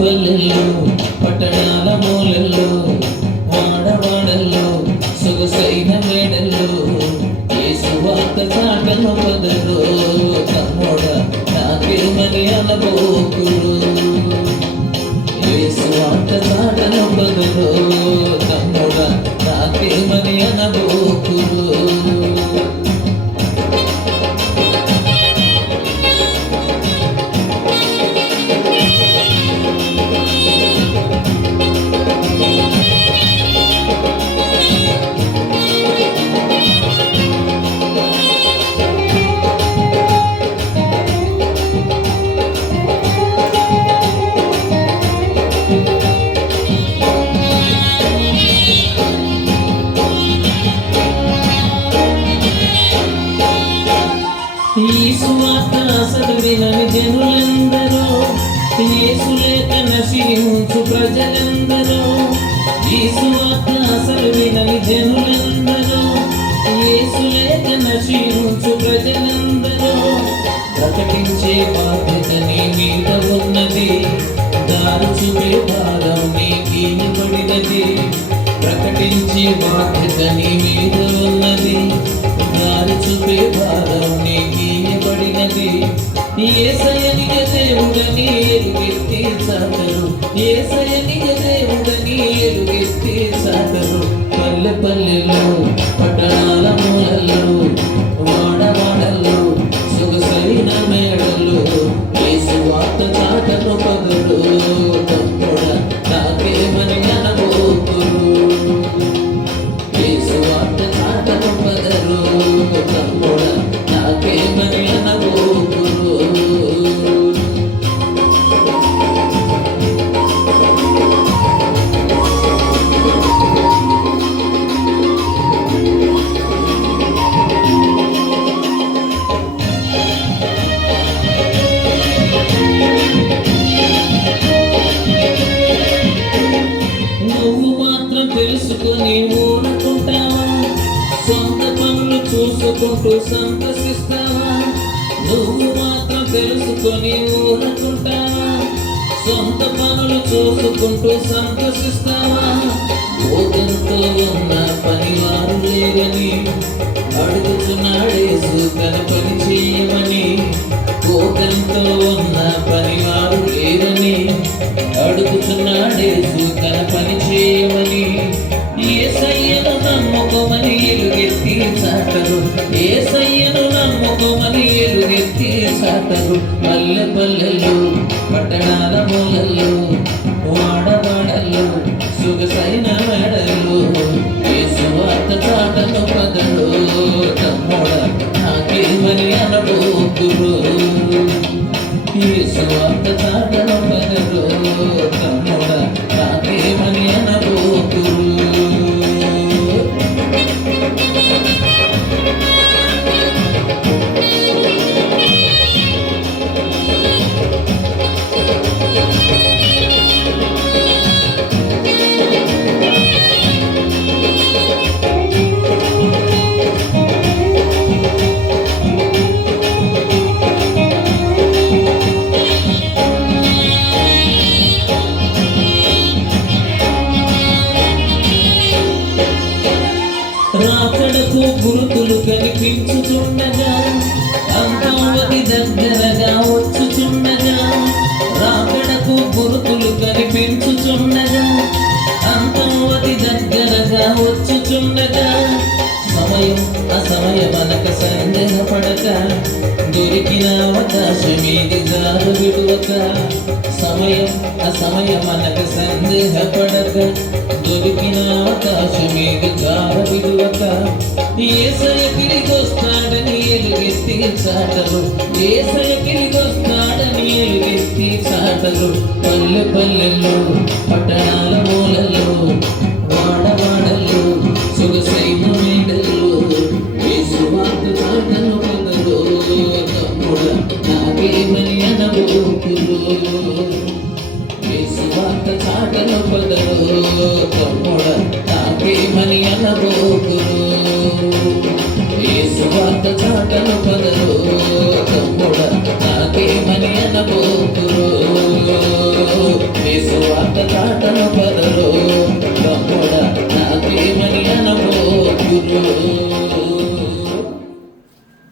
పల్లెల్లో పట్టణాల మూలల్లో వాడవాడల్లో సొగసైన మేడల్లో యేసు వార్త చాటను పదరు తమ్ముడ నాకేమని అనబోకుడు యేసు వార్త చాటను పదరు తమ్ముడ నాకేమని అనబోకుడు ఈ సువార్త అసలు వినని జనులందరూ యేసు లేక నశించు ప్రజలందరూ ఈ సువార్త అసలు వినని జనులందరూ యేసు లేక నశించు ప్రజలందరూ ప్రకటించే బాధ్యత నీ మీద ఉన్నది దారి చూపే భారం నీకి పడినది ప్రకటించే బాధ్యత నీ మీద ఉన్నది దారి చూపే భారం నీకి పడినది యేసయ్య నిజ దేవుడని ఎలుగెత్తి చాటరు యేసయ్య నిజ దేవుడని ఎలుగెత్తి చాటరు పల్లె పల్లెలో పట్టణాల మూలల్లో వాడవాడల్లో సొగసైన మేడల్లో యేసు వార్త చాటను పగడు తమ్ముడ నాకేమని అనబోకురు యేసు వార్త చాటను పగరు తమ్ముడ నాకేమని అనబోకురు తెలుసుకొని ఊరుకుంటావా సొంత పనులు చూసుకుంటూ సంతసిస్తావా నువ్వు మాత్రం తెలుసుకొని ఊరుకుంటావా సొంత పనులు చూసుకుంటూ సంతసిస్తావా ఓదంతో ఉన్న పనివారు లేరని అడుగుతున్నాడేసు తన పని చేయమని ఓదంతో ఉన్న పనివారు లేరని అడుగుతున్నాడేసు తన పని చేయమని యేసయ్యను నమ్ముకోమని ఎలుగెత్తి చాటరు యేసయ్యను నమ్ముకోమని ఎలుగెత్తి చాటరు పల్లె పల్లెల్లో పట్టణాల మూలల్లో వాడవాడల్లో సొగసైన మేడల్లో యేసు వార్త చాటను పదడు తమ్ముడ నాకేమని అనబోకురు యేసు వార్త చాటను పదడు తమ్ముడ నాకేమని అనబోకురు రాకడకు గురుతులు కనిపించుచుండగా అంతవది దగ్గరగా వచ్చుచుండగా రాకడకు గురుతులు కనిపించుచుండగా అంతవది దగ్గరగా వచ్చుచుండగా సమయం అసమయమనక సందేహపడక దొరికిన అవకాశమేది జారు విడువక సమయం అసమయమనక సందేహపడక దొరికిన అవకాశమేది జారు విడువక యేసయ్య తిరిగొస్తాడని ఎలుగెత్తి చాటరు యేసయ్య తిరిగొస్తాడని ఎలుగెత్తి చాటరు పల్లె పల్లెల్లో పట్టణాల మూలల్లో వాడవాడల్లో సొగసైన మేడల్లో యేసు వార్త చాటను పదరు తమ్ముడ నాకేమని అనబోకురు యేసు వార్త చాటను పదరు తమ్ముడ నాకేమని అనబోకురు యేసు వార్త చాటను పదరు తమ్ముడ నాకేమని అనబోకురు చాటను